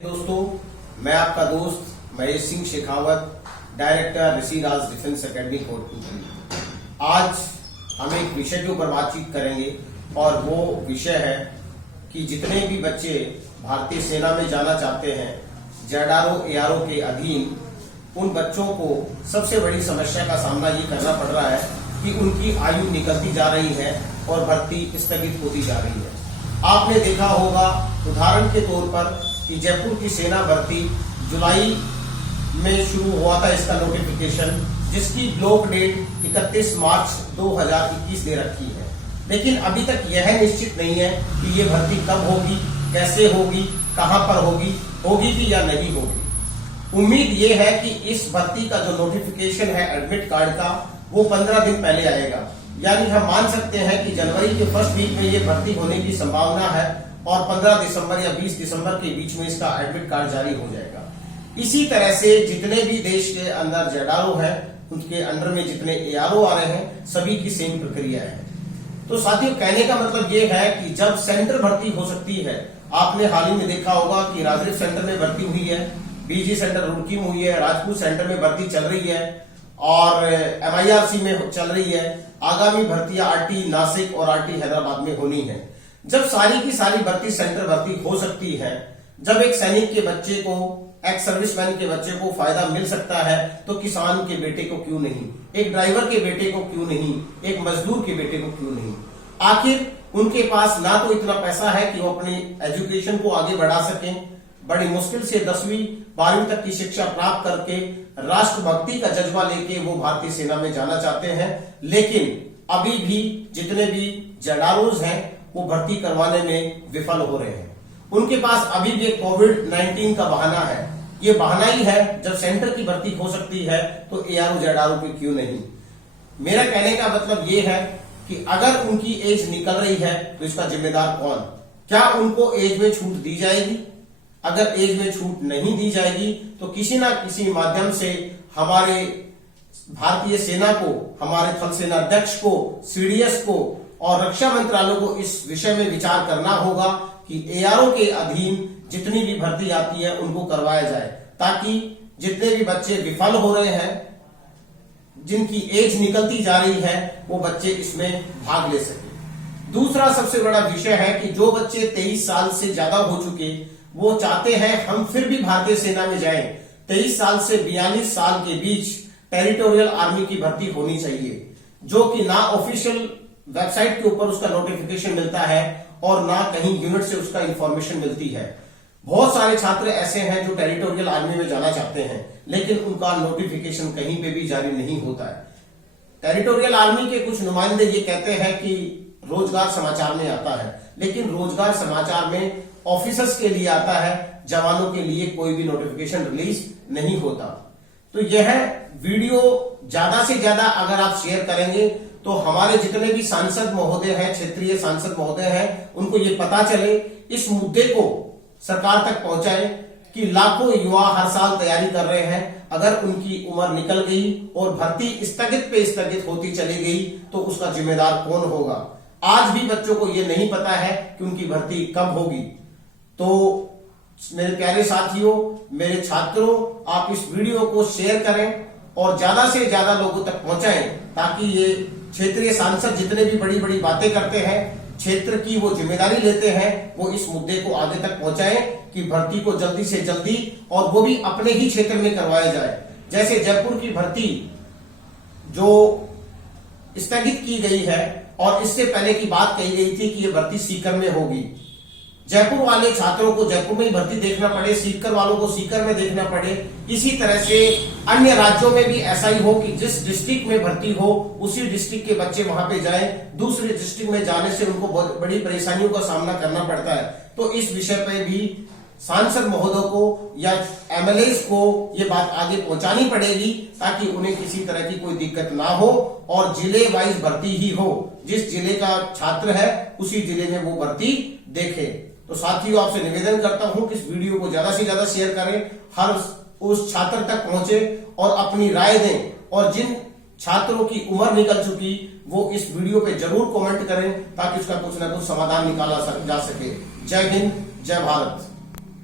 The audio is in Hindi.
दोस्तों, मैं आपका दोस्त महेश सिंह शेखावत, डायरेक्टर ऋषि राज डिफेंस एकेडमी कोटपुतली। आज हम एक विषय के ऊपर बातचीत करेंगे और वो विषय है कि जितने भी बच्चे भारतीय सेना में जाना चाहते हैं जेडआरओ एआरओ के अधीन, उन बच्चों को सबसे बड़ी समस्या का सामना ये करना पड़ रहा है कि उनकी आयु निकलती जा रही है और भर्ती स्थगित होती जा रही है। आपने देखा होगा उदाहरण के तौर पर कि जयपुर की सेना भर्ती जुलाई में शुरू हुआ था इसका नोटिफिकेशन, जिसकी ब्लॉक डेट 31 मार्च 2021 दे रखी है। लेकिन अभी तक यह निश्चित नहीं है कि ये भर्ती कब होगी, कैसे होगी, कहां पर होगी भी या नहीं होगी। उम्मीद ये है कि इस भर्ती का जो नोटिफिकेशन है एडमिट कार्ड का, वो 15 दिन पहले आएगा। यानी हम मान सकते हैं कि जनवरी के फर्स्ट वीक में ये भर्ती होने की संभावना है और 15 दिसंबर या 20 दिसंबर के बीच में इसका एडमिट कार्ड जारी हो जाएगा। इसी तरह से जितने भी देश के अंदर जेडआरओ है, उनके अंडर में जितने एआरओ आ रहे हैं, सभी की सेम प्रक्रिया है। तो साथियों, कहने का मतलब ये है कि जब सेंटर भर्ती हो सकती है, आपने हाल ही में देखा होगा कि राजगीर सेंटर में भर्ती हुई है, बीजी सेंटर रुड़की में हुई है, राजपूत सेंटर में भर्ती चल रही है और MIRC में चल रही है। आगामी भर्तियां RT नासिक और RT हैदराबाद में होनी है। जब सारी की सारी भर्ती सेंटर भर्ती हो सकती है, जब एक सैनिक के बच्चे को, एक सर्विसमैन के बच्चे को फायदा मिल सकता है, तो किसान के बेटे को क्यों नहीं, एक ड्राइवर के बेटे को क्यों नहीं, एक मजदूर के बेटे को क्यों नहीं। आखिर उनके पास ना तो इतना पैसा है कि वो अपनी एजुकेशन को आगे बढ़ा सकें, बड़ी मुश्किल से 10वीं 12वीं तक की शिक्षा प्राप्त करके राष्ट्रभक्ति का जज्बा लेके वो भारतीय सेना में जाना चाहते हैं। लेकिन अभी भी जितने भी जेडआरओज हैं वो भर्ती करवाने में विफल हो रहे हैं। उनके पास अभी भी कोविड-19 का बहाना है। ये बहाना ही है, जब सेंटर की भर्ती हो सकती है तो एआरओ जेडआरओ की क्यों नहीं। मेरा कहने का मतलब ये है कि अगर उनकी एज निकल रही है तो इसका जिम्मेदार कौन? क्या उनको एज में छूट दी जाएगी? अगर एज में छूट नहीं दी जाएगी तो किसी ना किसी माध्यम से हमारे भारतीय सेना को, हमारे थल सेना अध्यक्ष को, CDS को और रक्षा मंत्रालय को इस विषय में विचार करना होगा कि एआरओ के अधीन जितनी भी भर्ती आती है उनको करवाया जाए, ताकि जितने भी बच्चे विफल हो रहे हैं, जिनकी एज निकलती जा रही है, वो बच्चे इसमें भाग ले सके। दूसरा सबसे बड़ा विषय है कि जो बच्चे 23 साल से ज्यादा हो चुके, वो चाहते हैं हम फिर भी भारतीय सेना में जाएं। 23 साल से 42 साल के बीच टेरिटोरियल आर्मी की भर्ती होनी चाहिए, जो कि ना ऑफिशियल वेबसाइट के ऊपर उसका नोटिफिकेशन मिलता है और ना कहीं यूनिट से उसका इंफॉर्मेशन मिलती है। बहुत सारे छात्र ऐसे हैं जो टेरिटोरियल आर्मी में जाना चाहते हैं, लेकिन उनका नोटिफिकेशन कहीं पे भी जारी नहीं होता है। टेरिटोरियल आर्मी के कुछ नुमाइंदे ये कहते हैं कि रोजगार समाचार में आता है, लेकिन रोजगार समाचार में ऑफिसर्स के लिए आता है, जवानों के लिए कोई भी नोटिफिकेशन रिलीज नहीं होता। तो यह वीडियो ज्यादा से ज्यादा अगर आप शेयर करेंगे तो हमारे जितने भी सांसद महोदय हैं, क्षेत्रीय सांसद महोदय हैं, उनको ये पता चले, इस मुद्दे को सरकार तक पहुंचाए कि लाखों युवा हर साल तैयारी कर रहे हैं। अगर उनकी उम्र निकल गई और भर्ती स्थगित पे स्थगित होती चली गई तो उसका जिम्मेदार कौन होगा? आज भी बच्चों को ये नहीं पता है कि उनकी भर्ती कब होगी। तो मेरे प्यारे साथियों, मेरे छात्रों, आप इस वीडियो को शेयर करें और ज्यादा से ज्यादा लोगों तक पहुंचाएं, ताकि ये क्षेत्रीय सांसद जितने भी बड़ी बड़ी बातें करते हैं, क्षेत्र की वो जिम्मेदारी लेते हैं, वो इस मुद्दे को आगे तक पहुंचाएं कि भर्ती को जल्दी से जल्दी, और वो भी अपने ही क्षेत्र में करवाया जाए। जैसे जयपुर की भर्ती जो स्थगित की गई है और इससे पहले की बात कही गई थी कि ये भर्ती सीकर में होगी। जयपुर वाले छात्रों को जयपुर में ही भर्ती देखना पड़े, सीकर वालों को सीकर में देखना पड़े। इसी तरह से अन्य राज्यों में भी ऐसा ही हो कि जिस डिस्ट्रिक्ट में भर्ती हो उसी डिस्ट्रिक्ट के बच्चे वहां पे जाएं। दूसरे डिस्ट्रिक्ट में जाने से उनको बहुत बड़ी परेशानियों का सामना करना पड़ता है। तो इस विषय पर भी सांसद महोदय को या MLAs को ये बात आगे पहुंचानी पड़ेगी, ताकि उन्हें किसी तरह की कोई दिक्कत ना हो और जिले वाइज भर्ती ही हो। जिस जिले का छात्र है उसी जिले में वो भर्ती देखे। तो साथियों, आपसे निवेदन करता हूं कि इस वीडियो को ज्यादा से ज्यादा शेयर करें, हर उस छात्र तक पहुंचे और अपनी राय दें। और जिन छात्रों की उम्र निकल चुकी, वो इस वीडियो पे जरूर कमेंट करें, ताकि उसका कुछ ना कुछ समाधान निकाला जा सके। जय हिंद, जय भारत।